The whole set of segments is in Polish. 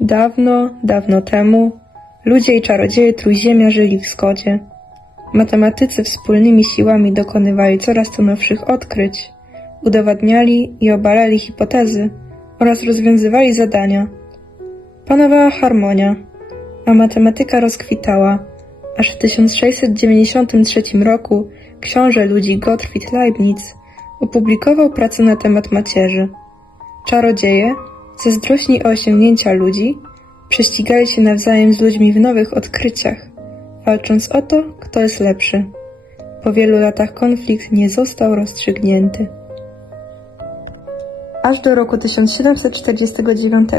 Dawno, dawno temu ludzie i czarodzieje Trójziemia żyli w zgodzie. Matematycy wspólnymi siłami dokonywali coraz to nowszych odkryć, udowadniali i obalali hipotezy oraz rozwiązywali zadania. Panowała harmonia, a matematyka rozkwitała, aż w 1693 roku książę ludzi Gottfried Leibniz opublikował pracę na temat macierzy. Czarodzieje, zazdrośni o osiągnięcia ludzi, prześcigali się nawzajem z ludźmi w nowych odkryciach, walcząc o to, kto jest lepszy. Po wielu latach konflikt nie został rozstrzygnięty. Aż do roku 1749,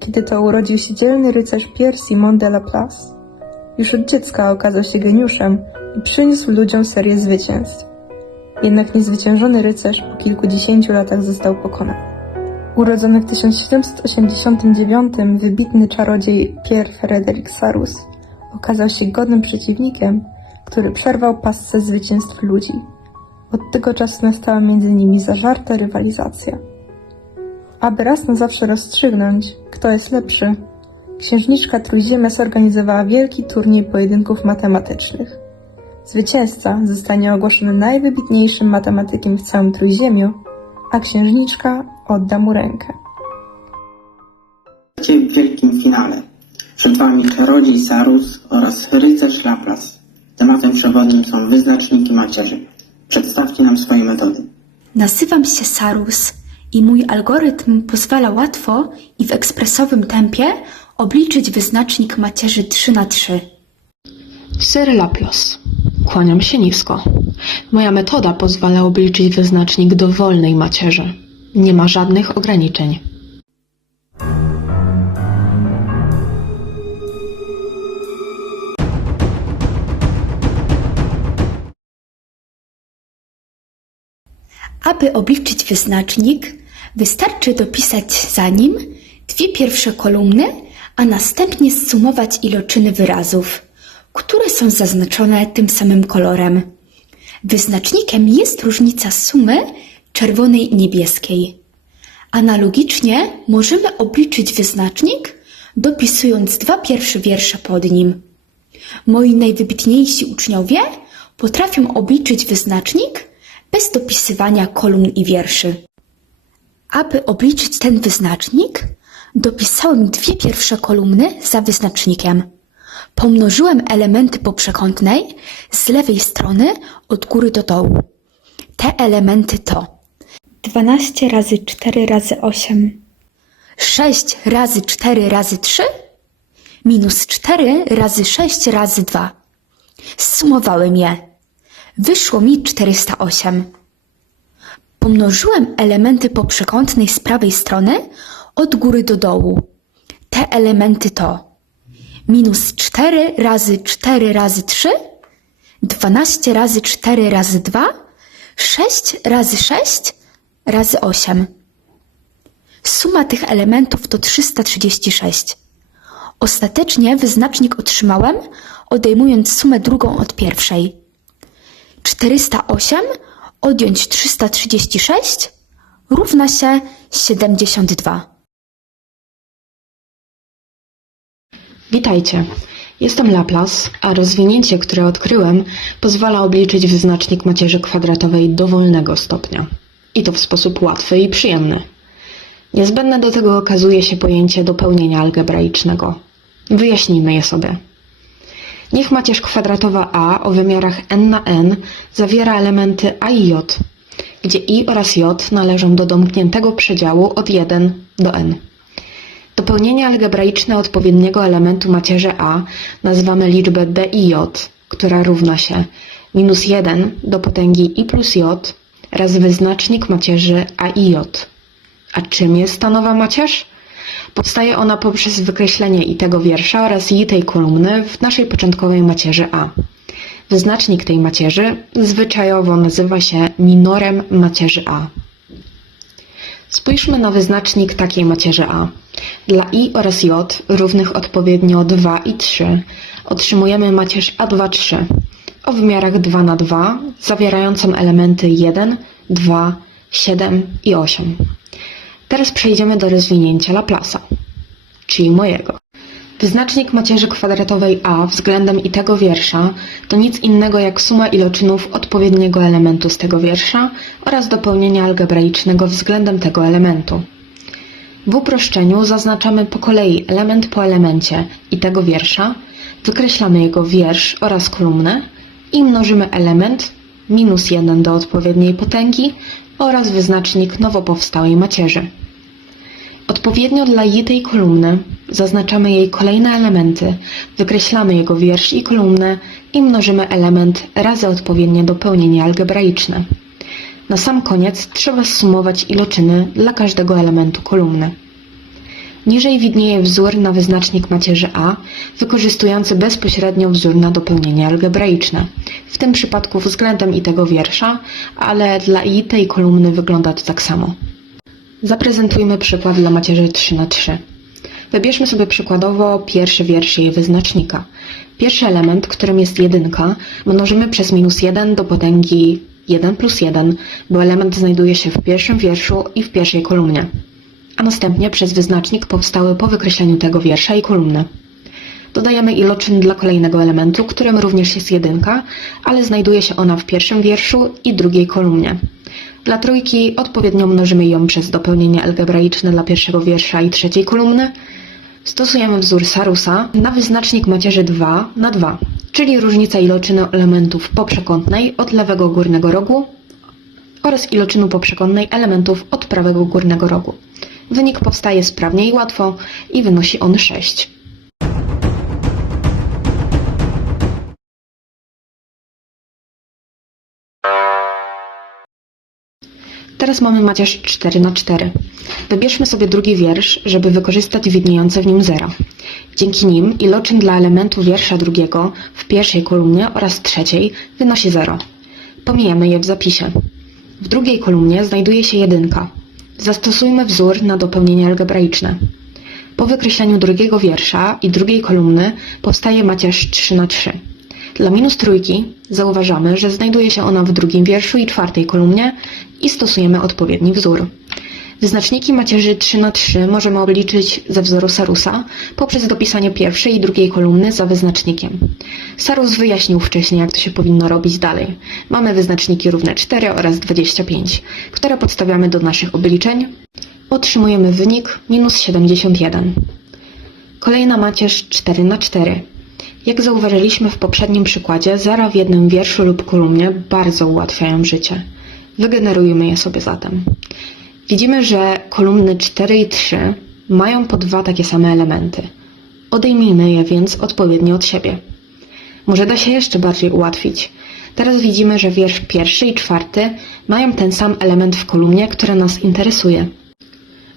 kiedy to urodził się dzielny rycerz Pierre Simon de Laplace. Już od dziecka okazał się geniuszem i przyniósł ludziom serię zwycięstw. Jednak niezwyciężony rycerz po kilkudziesięciu latach został pokonany. Urodzony w 1789 wybitny czarodziej Pierre Frédéric Sarus okazał się godnym przeciwnikiem, który przerwał pasce zwycięstw ludzi. Od tego czasu nastała między nimi zażarta rywalizacja. Aby raz na zawsze rozstrzygnąć, kto jest lepszy, księżniczka Trójziemia zorganizowała wielki turniej pojedynków matematycznych. Zwycięzca zostanie ogłoszony najwybitniejszym matematykiem w całym Trójziemiu, a księżniczka odda mu rękę. W wielkim finale. Przed Wami czarodziej Sarus oraz rycerz Laplace. Tematem przewodnim są wyznaczniki macierzy. Przedstawcie nam swoje metody. Nazywam się Sarus i mój algorytm pozwala łatwo i w ekspresowym tempie obliczyć wyznacznik macierzy 3×3. Sir Laplace. Kłaniam się nisko. Moja metoda pozwala obliczyć wyznacznik dowolnej macierzy. Nie ma żadnych ograniczeń. Aby obliczyć wyznacznik, wystarczy dopisać za nim dwie pierwsze kolumny, a następnie zsumować iloczyny wyrazów, które są zaznaczone tym samym kolorem. Wyznacznikiem jest różnica sumy czerwonej i niebieskiej. Analogicznie możemy obliczyć wyznacznik, dopisując dwa pierwsze wiersze pod nim. Moi najwybitniejsi uczniowie potrafią obliczyć wyznacznik bez dopisywania kolumn i wierszy. Aby obliczyć ten wyznacznik, dopisałem dwie pierwsze kolumny za wyznacznikiem. Pomnożyłem elementy poprzekątnej z lewej strony od góry do dołu. Te elementy to 12 razy 4 razy 8, 6 razy 4 razy 3, minus 4 razy 6 razy 2. Zsumowałem je. Wyszło mi 408. Pomnożyłem elementy poprzekątnej z prawej strony od góry do dołu. Te elementy to minus 4 razy 4 razy 3, 12 razy 4 razy 2, 6 razy 6 razy 8. Suma tych elementów to 336. Ostatecznie wyznacznik otrzymałem, odejmując sumę drugą od pierwszej. 408 odjąć 336 równa się 72. Witajcie. Jestem Laplace, a rozwinięcie, które odkryłem, pozwala obliczyć wyznacznik macierzy kwadratowej dowolnego stopnia. I to w sposób łatwy i przyjemny. Niezbędne do tego okazuje się pojęcie dopełnienia algebraicznego. Wyjaśnijmy je sobie. Niech macierz kwadratowa A o wymiarach n na n zawiera elementy a i j, gdzie i oraz j należą do domkniętego przedziału od 1 do n. Dopełnienie algebraiczne odpowiedniego elementu macierzy A nazywamy liczbę b i j, która równa się minus 1 do potęgi i plus j razy wyznacznik macierzy a i j. A czym jest ta nowa macierz? Powstaje ona poprzez wykreślenie i tego wiersza oraz i tej kolumny w naszej początkowej macierzy A. Wyznacznik tej macierzy zwyczajowo nazywa się minorem macierzy A. Spójrzmy na wyznacznik takiej macierzy A. Dla i oraz j równych odpowiednio 2 i 3 otrzymujemy macierz A2, 3 o wymiarach 2 na 2 zawierającą elementy 1, 2, 7 i 8. Teraz przejdziemy do rozwinięcia Laplace'a. czyli mojego. Wyznacznik macierzy kwadratowej a względem i tego wiersza to nic innego jak suma iloczynów odpowiedniego elementu z tego wiersza oraz dopełnienia algebraicznego względem tego elementu. W uproszczeniu zaznaczamy po kolei element po elemencie i tego wiersza, wykreślamy jego wiersz oraz kolumnę i mnożymy element -1 do odpowiedniej potęgi oraz wyznacznik nowo powstałej macierzy. Odpowiednio dla i tej kolumny zaznaczamy jej kolejne elementy, wykreślamy jego wiersz i kolumnę i mnożymy element razy odpowiednie dopełnienie algebraiczne. Na sam koniec trzeba zsumować iloczyny dla każdego elementu kolumny. Niżej widnieje wzór na wyznacznik macierzy a, wykorzystujący bezpośrednio wzór na dopełnienie algebraiczne. W tym przypadku względem i tego wiersza, ale dla i tej kolumny wygląda to tak samo. Zaprezentujmy przykład dla macierzy 3×3. Wybierzmy sobie przykładowo pierwszy wiersz jej wyznacznika. Pierwszy element, którym jest 1, mnożymy przez -1 do potęgi 1 plus 1, bo element znajduje się w pierwszym wierszu i w pierwszej kolumnie, a następnie przez wyznacznik powstały po wykreśleniu tego wiersza i kolumny. Dodajemy iloczyn dla kolejnego elementu, którym również jest 1, ale znajduje się ona w pierwszym wierszu i drugiej kolumnie. Dla trójki odpowiednio mnożymy ją przez dopełnienie algebraiczne dla pierwszego wiersza i trzeciej kolumny. Stosujemy wzór Sarusa na wyznacznik macierzy 2×2, czyli różnica iloczynu elementów poprzekątnej od lewego górnego rogu oraz iloczynu poprzekątnej elementów od prawego górnego rogu. Wynik powstaje sprawnie i łatwo i wynosi on 6. Teraz mamy macierz 4×4. Wybierzmy sobie drugi wiersz, żeby wykorzystać widniejące w nim zera. Dzięki nim iloczyn dla elementu wiersza drugiego w pierwszej kolumnie oraz trzeciej wynosi 0. Pomijamy je w zapisie. W drugiej kolumnie znajduje się 1. Zastosujmy wzór na dopełnienie algebraiczne. Po wykreśleniu drugiego wiersza i drugiej kolumny powstaje macierz 3×3. Dla -3 zauważamy, że znajduje się ona w drugim wierszu i czwartej kolumnie i stosujemy odpowiedni wzór. Wyznaczniki macierzy 3×3 możemy obliczyć ze wzoru Sarusa poprzez dopisanie pierwszej i drugiej kolumny za wyznacznikiem. Sarus wyjaśnił wcześniej, jak to się powinno robić dalej. Mamy wyznaczniki równe 4 oraz 25, które podstawiamy do naszych obliczeń. Otrzymujemy wynik -71. Kolejna macierz 4×4. Jak zauważyliśmy w poprzednim przykładzie, zera w jednym wierszu lub kolumnie bardzo ułatwiają życie. Wygenerujmy je sobie zatem. Widzimy, że kolumny 4 i 3 mają po 2 takie same elementy. Odejmijmy je więc odpowiednio od siebie. Może da się jeszcze bardziej ułatwić. Teraz widzimy, że wiersz pierwszy i czwarty mają ten sam element w kolumnie, która nas interesuje.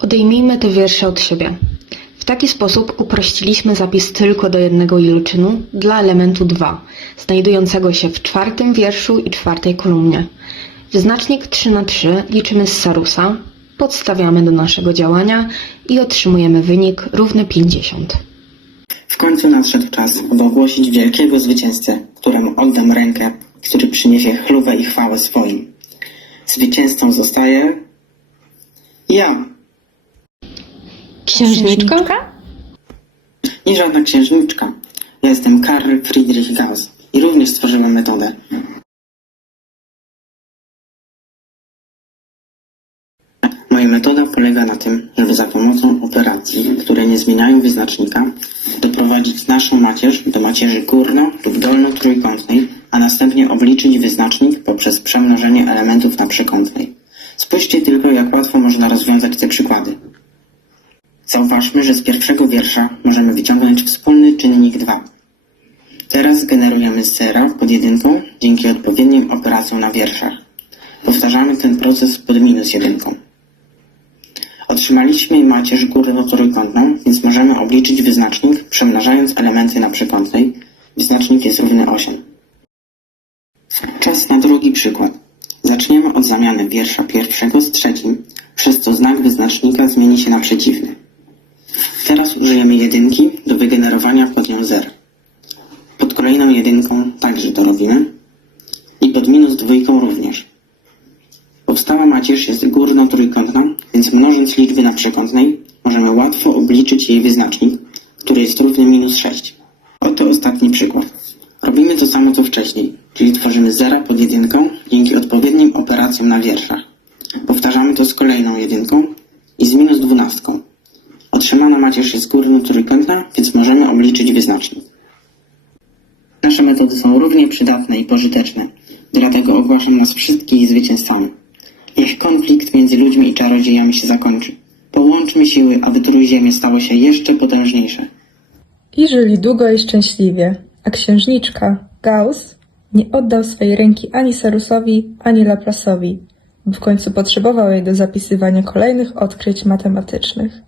Odejmijmy te wiersze od siebie. W taki sposób uprościliśmy zapis tylko do jednego iloczynu dla elementu 2, znajdującego się w czwartym wierszu i czwartej kolumnie. Wyznacznik 3×3 liczymy z Sarusa, podstawiamy do naszego działania i otrzymujemy wynik równy 50. W końcu nadszedł czas, aby ogłosić wielkiego zwycięzcę, któremu oddam rękę, który przyniesie chlubę i chwałę swoim. Zwycięzcą zostaje ja. Księżniczka? Nie żadna księżniczka. Ja jestem Karl Friedrich Gauss i również stworzyłem metodę. Moja metoda polega na tym, żeby za pomocą operacji, które nie zmieniają wyznacznika, doprowadzić naszą macierz do macierzy górno- lub dolno-trójkątnej, a następnie obliczyć wyznacznik poprzez przemnożenie elementów na przekątnej. Spójrzcie tylko, jak łatwo można rozwiązać te przykłady. Zauważmy, że z pierwszego wiersza możemy wyciągnąć wspólny czynnik 2. Teraz generujemy z zera pod jedynką dzięki odpowiednim operacjom na wierszach. Powtarzamy ten proces pod -1. Otrzymaliśmy macierz górno-trójkątną, więc możemy obliczyć wyznacznik przemnażając elementy na przekątnej. Wyznacznik jest równy 8. Czas na drugi przykład. Zaczniemy od zamiany wiersza pierwszego z trzecim, przez co znak wyznacznika zmieni się na przeciwny. Teraz użyjemy jedynki do wygenerowania pod nią zer. Pod kolejną jedynką także to robimy i pod -2 również. Powstała macierz jest górno-trójkątna, więc mnożąc liczby na przekątnej możemy łatwo obliczyć jej wyznacznik, który jest równy -6. Oto ostatni przykład. Robimy to samo co wcześniej, czyli tworzymy zera pod jedynką dzięki odpowiednim operacjom na wierszach. Powtarzamy to z kolejną jedynką i z -12. Otrzymana macierz jest górno-trójkątna, więc możemy obliczyć wyznacznik. Nasze metody są równie przydatne i pożyteczne, dlatego ogłaszam nas wszystkich zwycięzcami. Niech konflikt między ludźmi i czarodziejami się zakończy. Połączmy siły, aby Trójziemie stało się jeszcze potężniejsze. I żyli długo i szczęśliwie, a księżniczka, Gauss, nie oddał swej ręki ani Sarusowi, ani Laplace'owi, bo w końcu potrzebował jej do zapisywania kolejnych odkryć matematycznych.